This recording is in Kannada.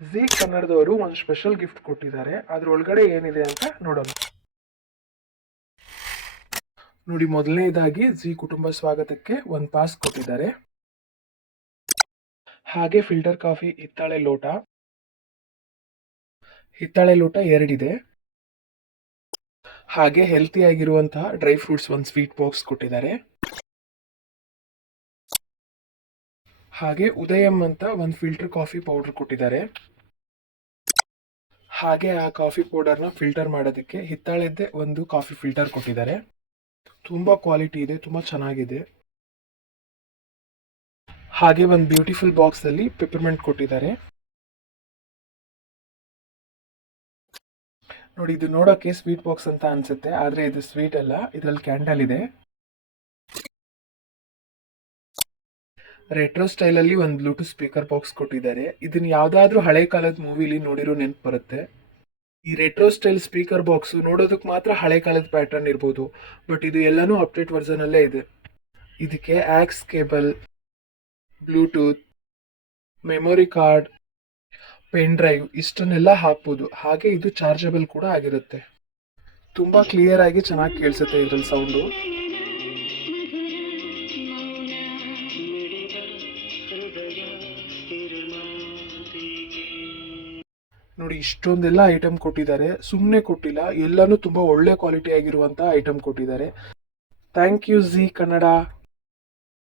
ಜಿ ಕನ್ನಡದವರು ಒಂದು ಸ್ಪೆಷಲ್ ಗಿಫ್ಟ್ ಕೊಟ್ಟಿದ್ದಾರೆ. ಅದ್ರ ಒಳಗಡೆ ಏನಿದೆ ಅಂತ ನೋಡೋಣ. ನೋಡಿ, ಮೊದಲನೇದಾಗಿ ಜಿ ಕುಟುಂಬ ಸ್ವಾಗತಕ್ಕೆ ಒಂದು ಪಾಸ್ ಕೊಟ್ಟಿದ್ದಾರೆ. ಹಾಗೆ ಫಿಲ್ಟರ್ ಕಾಫಿ ಹಿತ್ತಾಳೆ ಲೋಟ. ಹಿತ್ತಾಳೆ ಲೋಟ ಎರಡಿದೆ. ಹಾಗೆ ಹೆಲ್ತಿ ಆಗಿರುವಂತಹ ಡ್ರೈ ಫ್ರೂಟ್ಸ್ ಒಂದು ಸ್ವೀಟ್ ಬಾಕ್ಸ್ ಕೊಟ್ಟಿದ್ದಾರೆ. ಹಾಗೆ ಉದಯಂ ಅಂತ ಒಂದು ಫಿಲ್ಟರ್ ಕಾಫಿ ಪೌಡರ್ ಕೊಟ್ಟಿದ್ದಾರೆ. ಹಾಗೆ ಆ ಕಾಫಿ ಪೌಡರ್ನ ಫಿಲ್ಟರ್ ಮಾಡೋದಕ್ಕೆ ಹಿತ್ತಾಳೆದ್ದೆ ಒಂದು ಕಾಫಿ ಫಿಲ್ಟರ್ ಕೊಟ್ಟಿದ್ದಾರೆ. ತುಂಬ ಕ್ವಾಲಿಟಿ ಇದೆ, ತುಂಬ ಚೆನ್ನಾಗಿದೆ. ಹಾಗೆ ಒಂದು ಬ್ಯೂಟಿಫುಲ್ ಬಾಕ್ಸಲ್ಲಿ ಪೆಪರ್ಮೆಂಟ್ ಕೊಟ್ಟಿದ್ದಾರೆ. ನೋಡಿ, ಇದು ನೋಡೋಕ್ಕೆ ಸ್ವೀಟ್ ಬಾಕ್ಸ್ ಅಂತ ಅನ್ಸುತ್ತೆ, ಆದರೆ ಇದು ಸ್ವೀಟ್ ಅಲ್ಲ, ಇದರಲ್ಲಿ ಕ್ಯಾಂಡಲ್ ಇದೆ. ರೆಟ್ರೋ ಸ್ಟೈಲ್ ಅಲ್ಲಿ ಒಂದು ಬ್ಲೂಟೂತ್ ಸ್ಪೀಕರ್ ಬಾಕ್ಸ್ ಕೊಟ್ಟಿದ್ದಾರೆ. ಇದನ್ನ ಯಾವ್ದಾದ್ರೂ ಹಳೆ ಕಾಲದ ಮೂವಿಲಿ ನೋಡಿರೋ ನೆನ್ಪು ಬರುತ್ತೆ ಈ ರೆಟ್ರೋ ಸ್ಟೈಲ್ ಸ್ಪೀಕರ್ ಬಾಕ್ಸ್ ನೋಡೋದಕ್ಕೆ ಮಾತ್ರ ಹಳೆ ಕಾಲದ ಪ್ಯಾಟರ್ನ್ ಇರ್ಬೋದು. ಬಟ್ ಇದು ಎಲ್ಲಾನು ಅಪ್ಡೇಟ್ ವರ್ಸನ್ ಅಲ್ಲೇ ಇದೆ. ಇದಕ್ಕೆ aux cable Bluetooth memory card pen drive ಇಷ್ಟನ್ನೆಲ್ಲ ಹಾಕ್ಬೋದು. ಹಾಗೆ ಇದು ಚಾರ್ಜಬಲ್ ಕೂಡ ಆಗಿರುತ್ತೆ. ತುಂಬಾ ಕ್ಲಿಯರ್ ಆಗಿ ಚೆನ್ನಾಗಿ ಕೇಳಿಸುತ್ತೆ ಇದ್ರಲ್ಲಿ ಸೌಂಡು ನೋಡಿ, ಇಷ್ಟೊಂದೆಲ್ಲ ಐಟಮ್ ಕೊಟ್ಟಿದ್ದಾರೆ. ಸುಮ್ಮನೆ ಕೊಟ್ಟಿಲ್ಲ, ಎಲ್ಲಾನು ತುಂಬಾ ಒಳ್ಳೆ ಕ್ವಾಲಿಟಿ ಆಗಿರುವಂತಹ ಐಟಮ್ ಕೊಟ್ಟಿದ್ದಾರೆ. Thank U G Kannada